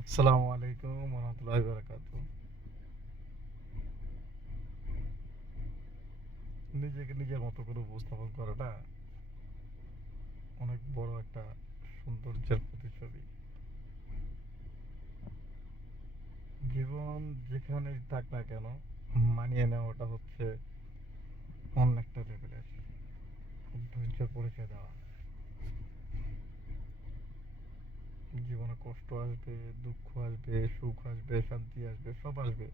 আসসালামু আলাইকুম রহমতুল্লাহি বারাকাতু। নিজেকে নিজের মতো করে উপস্থাপন করাটা অনেক বড় একটা সৌন্দর্যের প্রতিচ্ছবি। জীবন যেখানেই থাক না কেন, মানিয়ে নেওয়াটা হচ্ছে অন্য একটা লেভেলের ধৈর্যের পরিচয় দেওয়া। জীবনে কষ্ট আসবে, দুঃখ আসবে, সুখ আসবে, শান্তি আসবে, সব আসবে,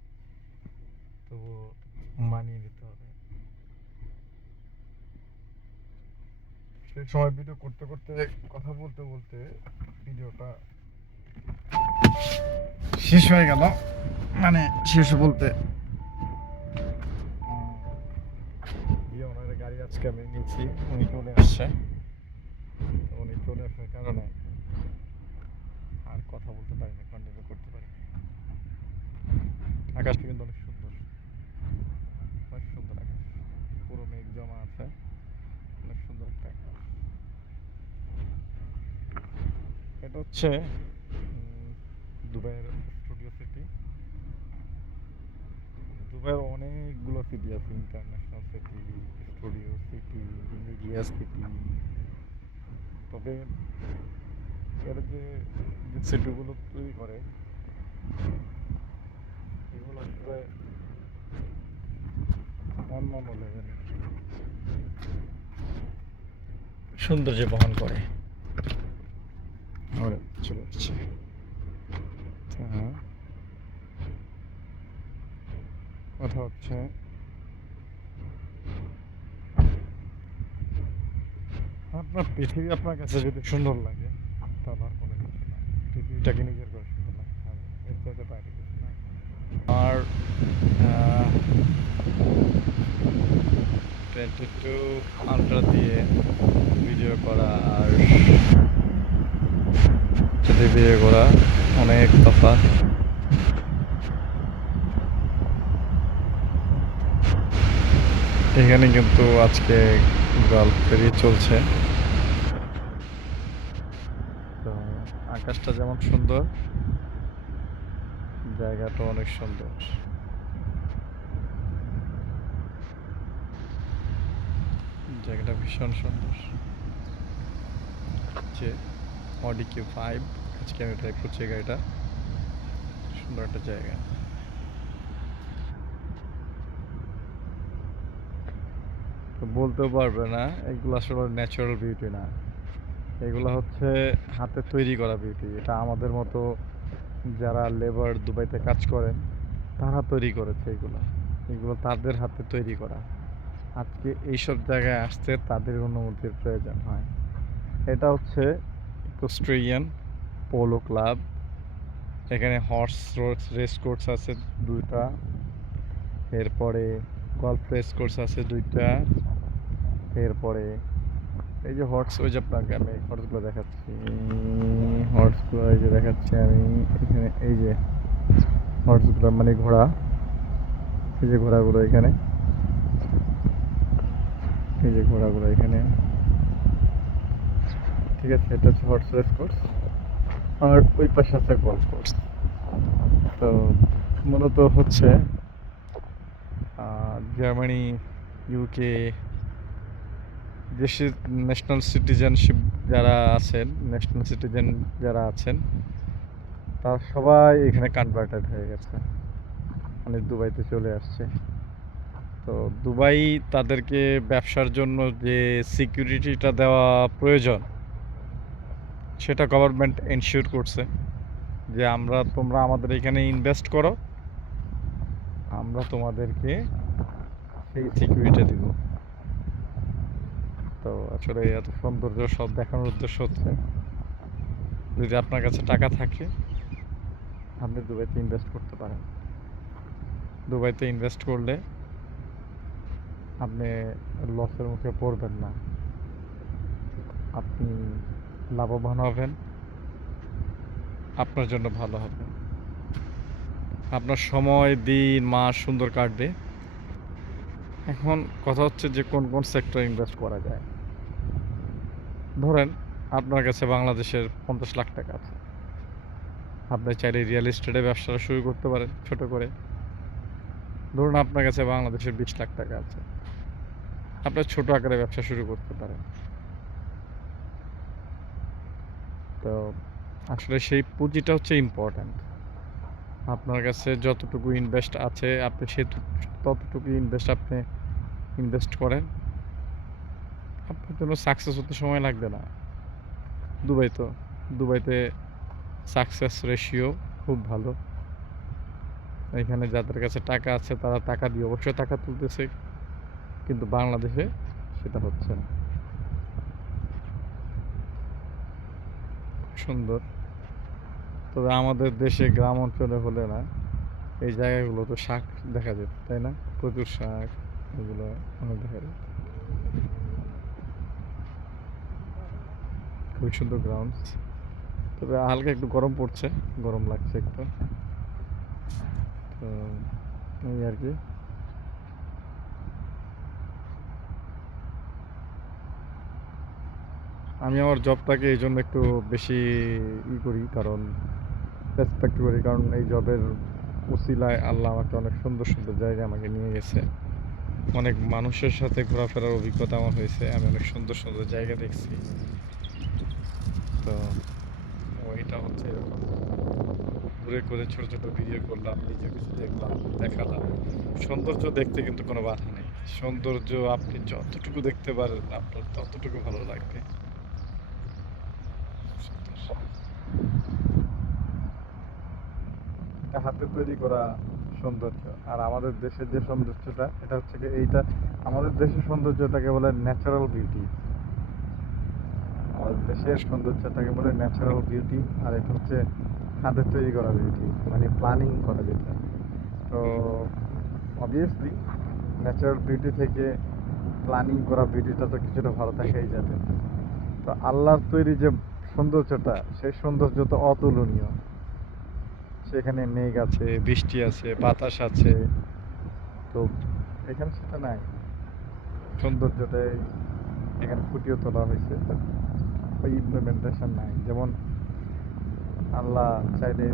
তবু মানিয়ে নিতে হবে। সেই সময় ভিডিও করতে করতে, কথা বলতে বলতে ভিডিওটা শেষ হয়ে গেল। মানে শেষ বলতে যে ওনার গাড়ি আজকে আমি নিয়েছি, উনি চলে আসছে। তো উনি চলে আসার কারণে আর কথা বলতে পারিনি, কন্টিনিউ করতে পারিনি। আকাশটা কিন্তু অনেক সুন্দর, অনেক সুন্দর আকাশ, পুরো মেঘ জমা আছে, অনেক সুন্দর একটা আকাশ। এটা হচ্ছে দুবাইয়ের স্টুডিও সিটি। দুবাইয়ের অনেকগুলো সিটি আছে, international city, studio city, media city. তবে এর যে যে সিটিগুলো তৈরি করে, এগুলো আসলে অন্য অন্য লেভেলের সৌন্দর্য বহন করে। আমরা চলে আসছি। হ্যাঁ, কথা হচ্ছে আপনার পৃথিবী আপনার কাছে যদি সুন্দর লাগে, তাহলে আর কোনো কিছু না। পৃথিবীটাকে নিজের করে সুন্দর লাগতে হবে, এর চাইতে বাইরে কিছু না। আর 22 আলট্রা দিয়ে ভিডিও করা আর সাথে ভিডিও করা অনেক তফাৎ। এখানে কিন্তু আজকে গল্ফ ফেরি চলছে। তো আকাশটা যেমন সুন্দর, জায়গাটা অনেক সুন্দর। জায়গাটা ভীষণ সুন্দর। হচ্ছে অডি Q5, আজকে আমি ড্রাইভ করছি এই গাড়িটা। সুন্দর একটা জায়গা। তো বলতেও পারবে না এগুলো আসলে ন্যাচারাল বিউটি না, এগুলো হচ্ছে হাতে তৈরি করা বিউটি। এটা আমাদের মতো যারা লেবার দুবাইতে কাজ করেন, তারা তৈরি করেছে এগুলো। এগুলো তাদের হাতে তৈরি করা। আজকে এইসব জায়গায় আসতে তাদের অনুমতির প্রয়োজন হয়। এটা হচ্ছে ইকোস্ট্রিয়ান পোলো ক্লাব। এখানে হর্স রেস কোর্স আছে দুইটা, এরপরে গল্ফ রেস কোর্স আছে দুইটা, এরপরে এই যে হর্স, ওই যে আপনাকে আমি হর্সগুলো দেখাচ্ছি, হর্সগুলো এই যে দেখাচ্ছি আমি এখানে, এই যে হর্সগুলো মানে ঘোড়া, এই যে ঘোড়াগুলো এখানে, এই যে ঘোড়াগুলো এখানে, ঠিক আছে। এটা হচ্ছে হর্স রেস কোর্স। আর ওই পাশে আছে গল্ফ কোর্স। তো মূলত হচ্ছে জার্মানি, ইউকে দেশের ন্যাশনাল সিটিজেনশিপ যারা আছেন, ন্যাশনাল সিটিজেন যারা আছেন, তারা সবাই এখানে কনভার্টেড হয়ে গেছে, মানে দুবাইতে চলে আসছে। তো দুবাই তাদেরকে ব্যবসার জন্য যে সিকিউরিটিটা দেওয়া প্রয়োজন, সেটা গভর্নমেন্ট এনশিওর করছে যে তোমরা আমাদের এখানে ইনভেস্ট করো, আমরা তোমাদেরকে সেই সিকিউরিটি দিব। তো আসলে এত সৌন্দর্য সব দেখানোর উদ্দেশ্য হচ্ছে, যদি আপনার কাছে টাকা থাকে, আপনি দুবাইতে ইনভেস্ট করতে পারেন। দুবাইতে ইনভেস্ট করলে আপনি লসের মুখে পড়বেন না, আপনি লাভবান হবেন, আপনার জন্য ভালো হবে, আপনার সময় দিন মাস সুন্দর কাটবে। এখন কথা হচ্ছে যে কোন কোন সেক্টরে ইনভেস্ট করা যায়। ধরেন আপনার কাছে বাংলাদেশের 50 লাখ টাকা আছে, আপনি চাইলে রিয়েল এস্টেটের ব্যবসাটা শুরু করতে পারেন ছোট করে। ধরুন আপনার কাছে বাংলাদেশের 20 লাখ টাকা আছে। আপনি ছোট আকারে ব্যবসা শুরু করতে পারেন। তো আসলে সেই পুঁজিটা হচ্ছে ইম্পর্ট্যান্ট। আপনার কাছে যতটুকু ইনভেস্ট আছে আপনি ততটুকু আপনি ইনভেস্ট করেন। আপনার জন্য সাকসেস হতে সময় লাগবে না। দুবাই তো, দুবাইতে সাকসেস রেশিও খুব ভালো। এখানে যাদের কাছে টাকা আছে তারা টাকা দিয়ে অবশ্যই টাকা তুলতেছে, কিন্তু বাংলাদেশে সেটা হচ্ছে না। সুন্দর, তবে আমাদের দেশে গ্রাম অঞ্চলে হলে না এই জায়গাগুলো তো শাক দেখা যেত, তাই না? প্রচুর শাক, এগুলো অনেক দেখা যেত। খুবই সুন্দর গ্রাউন্ডস, তবে হালকা একটু গরম পড়ছে, গরম লাগছে একটু। তো এই আর কি। আমি আমার জবটাকে এই জন্য একটু বেশি করি, কারণ রেসপেক্ট করি, কারণ এই জবের উসিলায় আল্লাহ আমাকে অনেক সুন্দর সুন্দর জায়গায় আমাকে নিয়ে গেছে। অনেক মানুষের সাথে ঘোরাফেরার অভিজ্ঞতা আমার হয়েছে, আমি অনেক সুন্দর সুন্দর জায়গা দেখছি। তো ওইটা হচ্ছে এরকম, ঘুরে ঘুরে ছোট ছোট ভিডিও করলাম, নিজে কিছু দেখলাম, দেখালাম। সৌন্দর্য দেখতে কিন্তু কোনো বাধা নেই। সৌন্দর্য আপনি যতটুকু দেখতে পারেন আপনার ততটুকু ভালো লাগবে। এটা হাতে তৈরি করা সৌন্দর্য। আর আমাদের দেশের যে সৌন্দর্যটা, এটা হচ্ছে কি, এইটা আমাদের দেশের সৌন্দর্যটাকে বলে ন্যাচারাল বিউটি। আমাদের দেশের সৌন্দর্যটাকে বলে ন্যাচারাল বিউটি, আর এটা হচ্ছে হাতে তৈরি করা বিউটি, মানে প্ল্যানিং করা যেটা। তো অবভিয়াসলি ন্যাচারাল বিউটি থেকে প্ল্যানিং করা বিউটিটা তো কিছুটা ভালো থাকাই যাবে। তো আল্লাহর তৈরি যে সৌন্দর্যটা, সেই সৌন্দর্য তো অতুলনীয়। সেখানে মেঘ আছে, বৃষ্টি আছে, বাতাস আছে, তো এখানে সেটা নাই। সৌন্দর্যটাই এখানে ফুটিয়ে তোলা হয়েছে, ওই ইমপ্লিমেন্টেশন নাই। যেমন আল্লাহ চাইলে,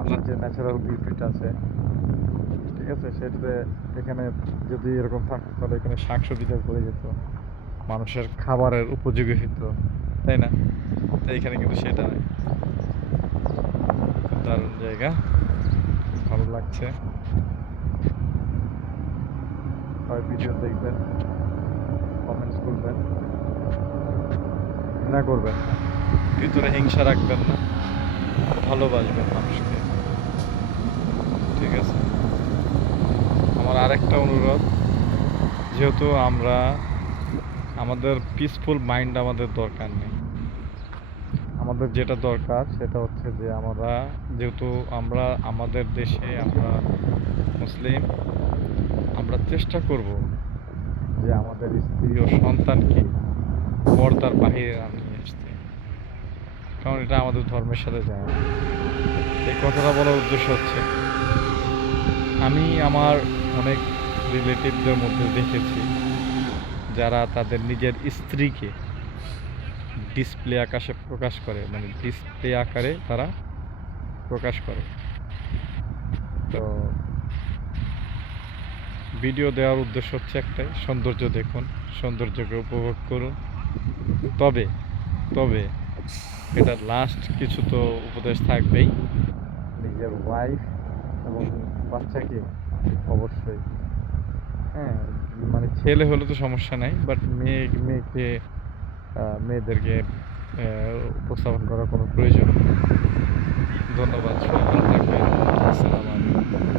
আল্লাহর যে ন্যাচারাল বিউটিটা আছে, ঠিক আছে, সেটাতে এখানে যদি এরকম থাকতো তাহলে এখানে শাকসবজি চাষ করে যেত, মানুষের খাবারের উপযোগী হতো, তাই না? তো এখানে কিন্তু সেটা নাই। খুব দারুণ জায়গা, ভালো লাগছে। সবাই ভিডিও দেখবেন, কমেন্টস করবেন, ঘৃণা করবেন না, ভিতরে হিংসা রাখবেন না, ভালোবাসবেন মানুষকে, ঠিক আছে? আমার আরেকটা অনুরোধ, যেহেতু আমাদের পিসফুল মাইন্ড আমাদের দরকার নেই। আমাদের যেটা দরকার সেটা হচ্ছে যে যেহেতু আমাদের দেশে আমরা মুসলিম, আমরা চেষ্টা করব যে আমাদের স্ত্রী ও সন্তানকে পর্দার বাহিরে নিয়ে আসতে, কারণ এটা আমাদের ধর্মের সাথে যায় না। এই কথাটা বলার উদ্দেশ্য হচ্ছে, আমি আমার অনেক রিলেটিভদের মধ্যে দেখেছি যারা তাদের নিজের স্ত্রীকে ডিসপ্লে আকারে প্রকাশ করে, মানে ডিসপ্লে আকারে তারা প্রকাশ করে। তো ভিডিও দেওয়ার উদ্দেশ্য হচ্ছে একটাই, সৌন্দর্য দেখুন, সৌন্দর্যকে উপভোগ করুন। তবে তবে এটা লাস্ট কিছু তো উপদেশ থাকবেই, নিজের ওয়াইফ এবং বাচ্চাকে অবশ্যই, হ্যাঁ, মানে ছেলে হলে তো সমস্যা নাই, বাট মেয়েদেরকে উপস্থাপন করার কোনো প্রয়োজন নেই। ধন্যবাদ, সবাই ভালো থাকবেন। আসসালামু আলাইকুম।